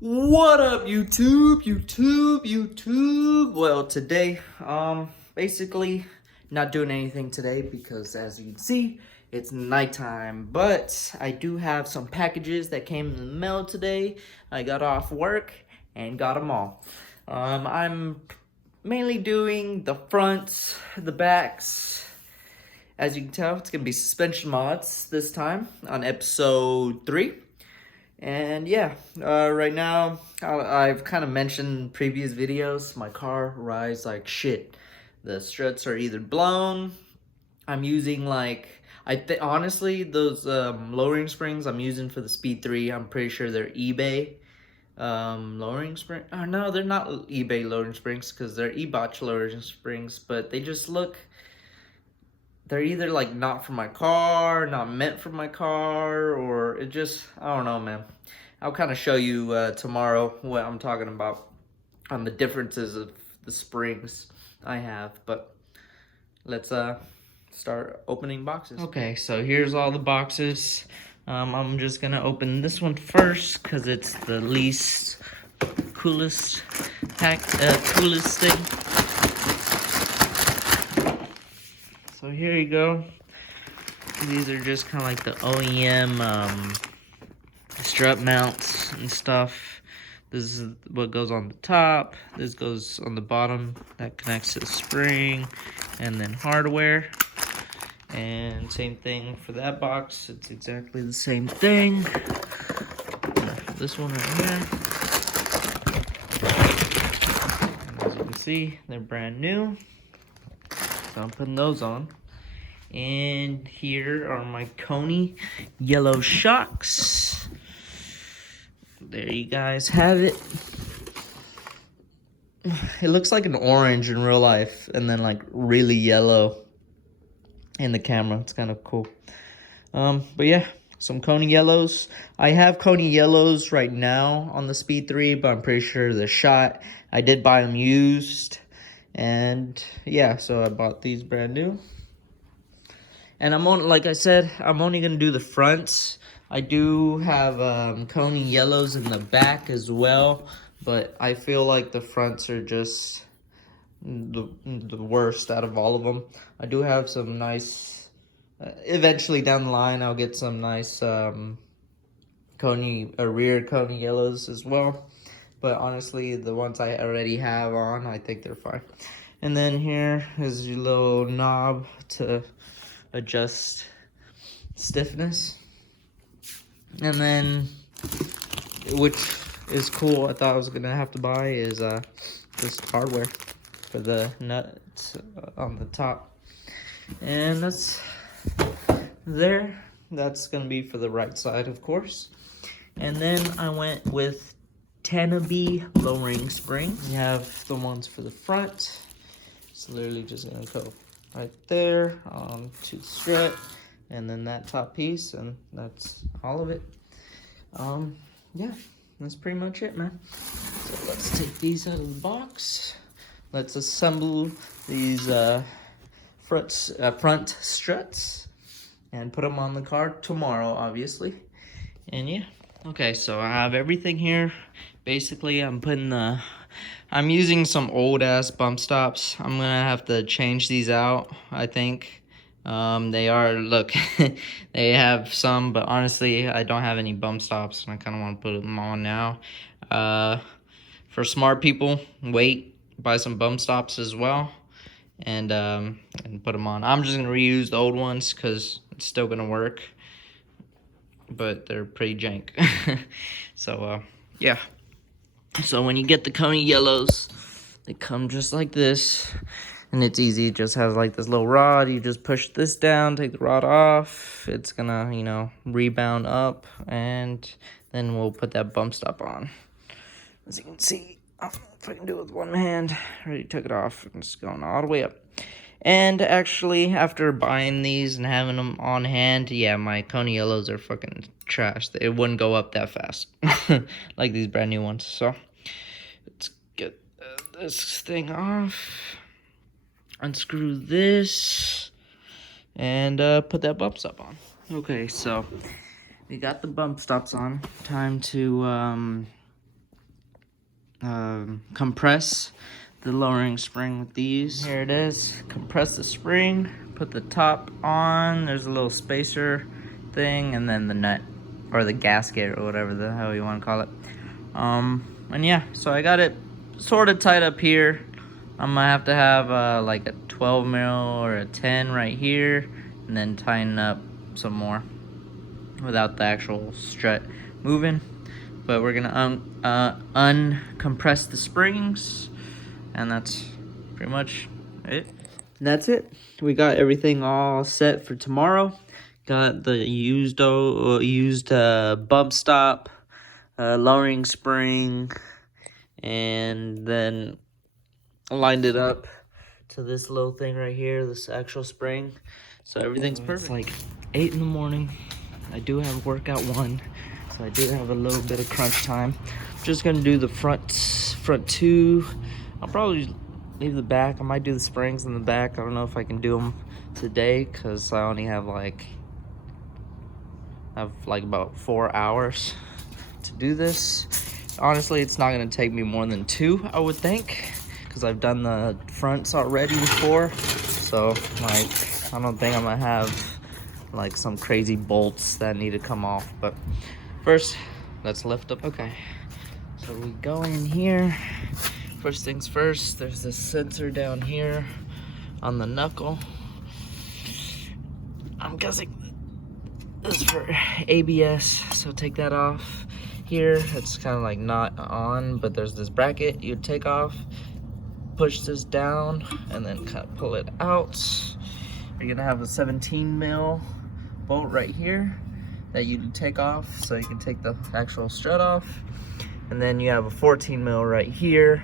What up, YouTube? Well, today, basically not doing anything today because as you can see, it's nighttime. But I do have some packages that came in the mail today. I got off work and got them all. I'm mainly doing the fronts, the backs. As you can tell, it's gonna be suspension mods this time on episode 3. And yeah, right now, I've kind of mentioned in previous videos, my car rides like shit. The struts are either blown, I'm using like, honestly, those lowering springs I'm using for the Speed 3, I'm pretty sure they're eBay lowering spring. Oh no, they're not eBay lowering springs because they're eBotch lowering springs, but they just look, they're either like not for my car, not meant for my car, or it just, I don't know, man. I'll kind of show you tomorrow what I'm talking about on the differences of the springs I have, but let's start opening boxes. Okay, so here's all the boxes. I'm just gonna open this one first because it's the least coolest coolest thing. So here you go. These are just kind of like the OEM strut mounts and stuff. This is what goes on the top. This goes on the bottom. That connects to the spring and then hardware. And same thing for that box. It's exactly the same thing. This one right here. And as you can see, they're brand new. So I'm putting those on. And here are my Koni yellow shocks. There you guys have it. It looks like an orange in real life and then like really yellow in the camera. It's kind of cool. But yeah, some Koni yellows. I have Koni yellows right now on the Speed 3, but I'm pretty sure they're shot. I did buy them used. And yeah, so I bought these brand new. And like I said, I'm only gonna do the fronts. I do have Koni yellows in the back as well, but I feel like the fronts are just the worst out of all of them. I do have some nice, eventually down the line, I'll get some nice rear Koni yellows as well. But honestly, the ones I already have on, I think they're fine. And then here is your little knob to adjust stiffness. And then, which is cool, I thought I was gonna have to buy, is this hardware for the nuts on the top. And that's there. That's gonna be for the right side, of course. And then I went with Tanabe lowering springs. We have the ones for the front. It's literally just gonna go right there to the strut, and then that top piece, and that's all of it. Yeah, that's pretty much it, man. So let's take these out of the box. Let's assemble these front struts and put them on the car tomorrow, obviously. And yeah, okay, so I have everything here. Basically, I'm using some old ass bump stops. I'm gonna have to change these out, I think. They are, look, they have some, but honestly, I don't have any bump stops, and I kind of want to put them on now. For smart people, wait, buy some bump stops as well, and put them on. I'm just gonna reuse the old ones because it's still gonna work, but they're pretty jank. So, yeah. So when you get the Koni yellows, they come just like this. And it's easy, it just has like this little rod. You just push this down, take the rod off. It's gonna, you know, rebound up. And then we'll put that bump stop on. As you can see, I don't know if I can do it with one hand. I already took it off, and it's going all the way up. And actually, after buying these and having them on hand, yeah, my Koni yellows are fucking trash. It wouldn't go up that fast, like these brand new ones. So, let's get this thing off. Unscrew this. And put that bump stop on. Okay, so we got the bump stops on. Time to compress the lowering spring with these. Here it is. Compress the spring, put the top on. There's a little spacer thing, and then the nut or the gasket or whatever the hell you want to call it. And yeah, so I got it sort of tight up here. I'm gonna have to have like a 12 mil or a 10 right here, and then tighten up some more without the actual strut moving. But we're gonna uncompress the springs, and that's pretty much it. And that's it. We got everything all set for tomorrow. Got the used bump stop, lowering spring, and then lined it up to this little thing right here, this actual spring. So everything's perfect. It's like 8 in the morning. I do have work at 1, so I do have a little bit of crunch time. I'm just gonna do the front 2. I'll probably leave the back. I might do the springs in the back. I don't know if I can do them today because I only have like about 4 hours to do this. Honestly, it's not gonna take me more than 2, I would think, because I've done the fronts already before. So like, I don't think I'm gonna have like some crazy bolts that need to come off. But first, let's lift up. Okay, so we go in here. First things first, there's this sensor down here on the knuckle. I'm guessing this is for ABS, so take that off. Here, it's kind of like not on, but there's this bracket you take off, push this down, and then kind of pull it out. You're gonna have a 17 mil bolt right here that you take off, so you can take the actual strut off. And then you have a 14 mil right here,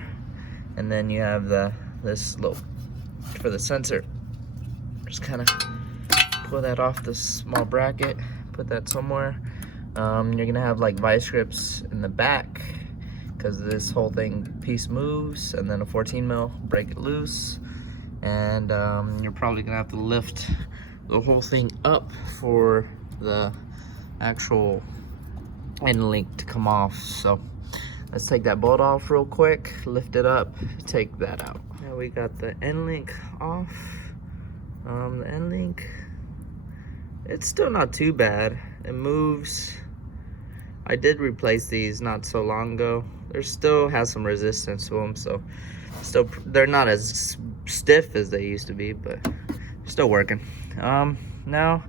and then you have this little for the sensor. Just kind of pull that off this small bracket, put that somewhere. You're gonna have like vice grips in the back because this whole piece moves, and then a 14 mil, break it loose. And you're probably gonna have to lift the whole thing up for the actual end link to come off. So let's take that bolt off real quick, lift it up, take that out. Now we got the end link off. The end link, it's still not too bad. It moves. I did replace these not so long ago. There still has some resistance to them, so they're not as stiff as they used to be, but still working. Now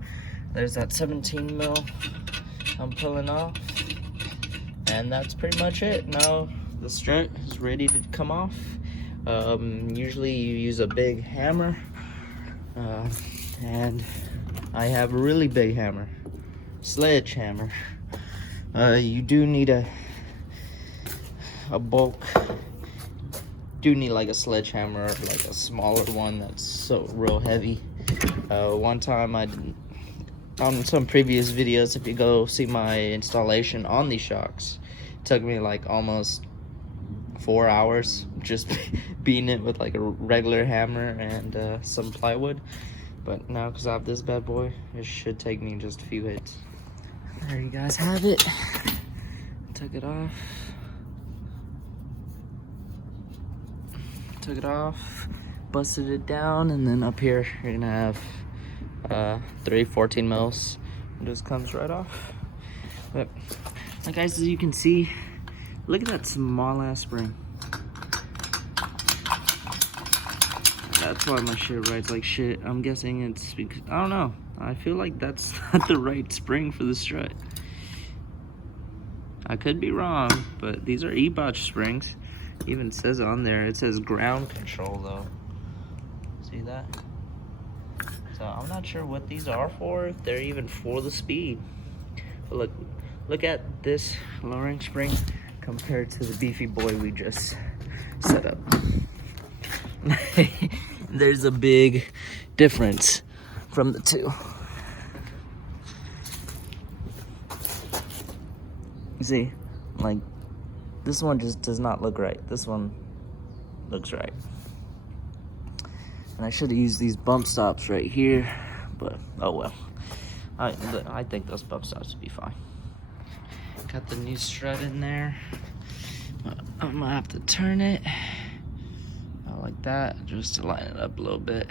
there's that 17 mil I'm pulling off, and that's pretty much it. Now the strut is ready to come off. Usually you use a big hammer, and I have a really big hammer, sledgehammer. You do need a bulk. Do need like a sledgehammer, like a smaller one that's so real heavy. One time on some previous videos, if you go see my installation on these shocks, it took me like almost 4 hours just beating it with like a regular hammer and some plywood. But now, because I have this bad boy, it should take me just a few hits. There you guys have it. Took it off. Took it off, busted it down, and then up here you're gonna have 3 14 mils. It just comes right off. But like guys, as you can see, look at that small ass spring. That's why my shit rides like shit. I'm guessing it's because, I don't know, I feel like that's not the right spring for the strut. I could be wrong, but these are E-Botch springs. Even says on there, it says ground control though. See that? So I'm not sure what these are for, if they're even for the speed. But look at this lowering spring compared to the beefy boy we just set up. There's a big difference from the two. You see, like, this one just does not look right. This one looks right. And I should have used these bump stops right here, but oh well. I think those bump stops would be fine. Got the new strut in there. I'm gonna have to turn it like that just to line it up a little bit.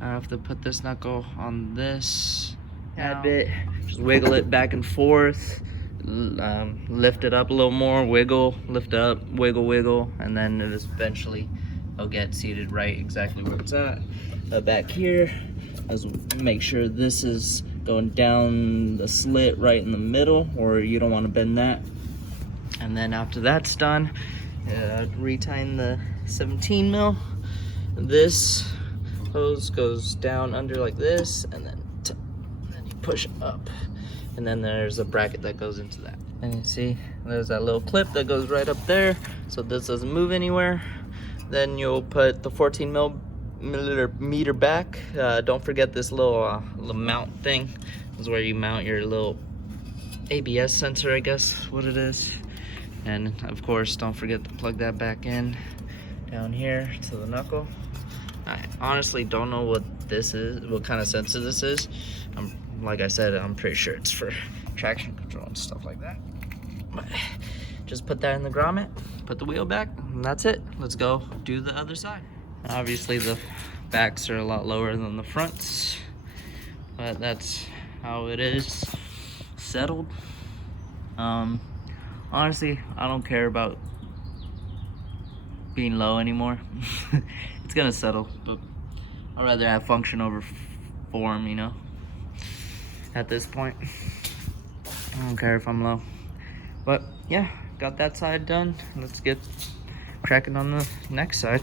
I have to put this knuckle on this a bit, just wiggle it back and forth, lift it up a little more, wiggle, lift up, wiggle, wiggle, and then it eventually will get seated right exactly where it's at. Back here, let's make sure this is going down the slit right in the middle, or you don't want to bend that. And then after that's done, retighten the 17 mil. This hose goes down under like this, and then you push up, and then there's a bracket that goes into that. And you see there's that little clip that goes right up there, so this doesn't move anywhere. Then you'll put the 14 millimeter back. Don't forget this little mount thing. This is where you mount your little ABS sensor, I guess what it is. And of course, don't forget to plug that back in down here to the knuckle. I honestly don't know what this is, what kind of sensor this is. Like I said, I'm pretty sure it's for traction control and stuff like that. But just put that in the grommet, put the wheel back, and that's it. Let's go do the other side. Obviously the backs are a lot lower than the fronts, but that's how it is settled. Honestly, I don't care about being low anymore. It's gonna settle, but I'd rather have function over form, you know, at this point. I don't care if I'm low. But yeah, got that side done. Let's get cracking on the next side.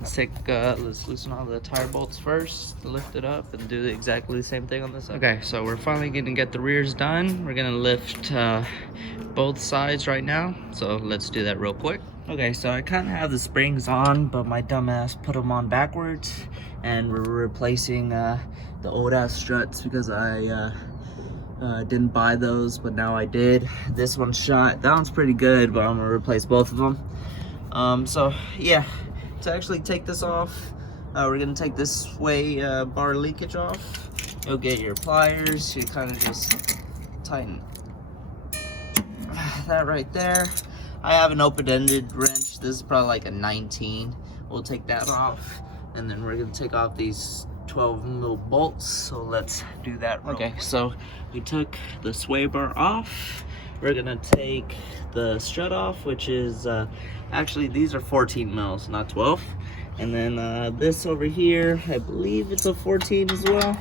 Let's loosen all the tire bolts first, lift it up, and do exactly the same thing on this side. Okay, so we're finally gonna get the rears done. We're gonna lift both sides right now, so let's do that real quick. Okay, so I kind of have the springs on, but my dumbass put them on backwards, and we're replacing the old ass struts because I didn't buy those, but now I did. This one's shot. That one's pretty good, but I'm gonna replace both of them. So yeah, to actually take this off, we're gonna take this sway bar leakage off. You'll get your pliers. You kind of just tighten that right there. I have an open-ended wrench. This is probably like a 19. We'll take that off, and then we're gonna take off these 12 mil bolts. So let's do that real quick. So we took the sway bar off. We're gonna take the strut off, which is actually these are 14 mils, not 12. And then this over here, I believe it's a 14 as well.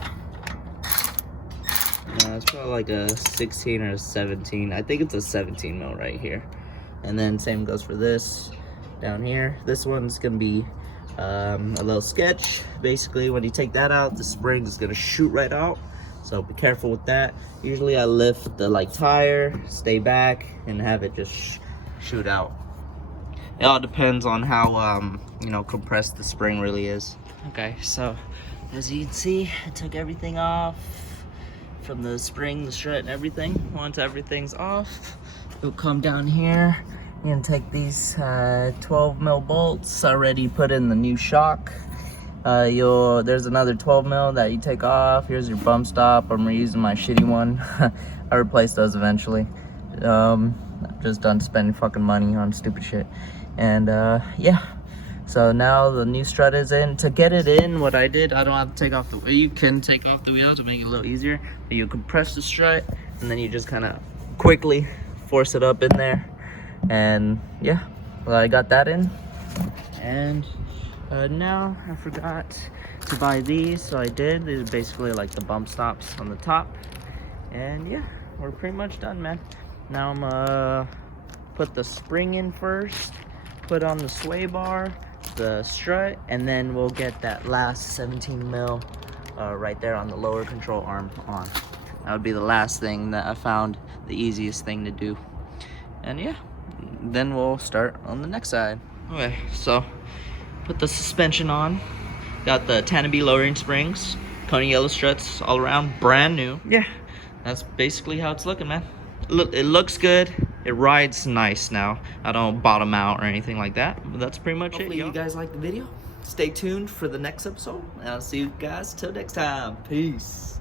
No, it's probably like a 16 or a 17. I think it's a 17 mil right here. And then same goes for this down here. This one's gonna be a little sketch. Basically, when you take that out, the spring is gonna shoot right out, so be careful with that. Usually I lift the tire, stay back, and have it just shoot out. It all depends on how you know, compressed the spring really is. Okay, so as you can see, I took everything off from the spring, the strut, and everything. Once everything's off, you'll come down here and take these 12 mil bolts already put in the new shock. There's another 12 mil that you take off. Here's your bump stop. I'm reusing my shitty one. I replace those eventually. I'm just done spending fucking money on stupid shit. And yeah, so now the new strut is in. To get it in, what I did, I don't have to take off the wheel. You can take off the wheel to make it a little easier, but you compress the strut, and then you just kind of quickly force it up in there. And yeah, well, I got that in. And now I forgot to buy these, so I did. These are basically like the bump stops on the top. And yeah, we're pretty much done, man. Now I'm gonna put the spring in first, put on the sway bar, the strut, and then we'll get that last 17 mil right there on the lower control arm on. That would be the last thing that I found the easiest thing to do. And yeah, then we'll start on the next side. Okay, so put the suspension on. Got the Tanabe lowering springs, Koni yellow struts all around, brand new. Yeah, that's basically how it's looking, man. It looks good. It rides nice now. I don't bottom out or anything like that, but that's pretty much it. Hopefully you guys liked the video. Stay tuned for the next episode, and I'll see you guys till next time. Peace.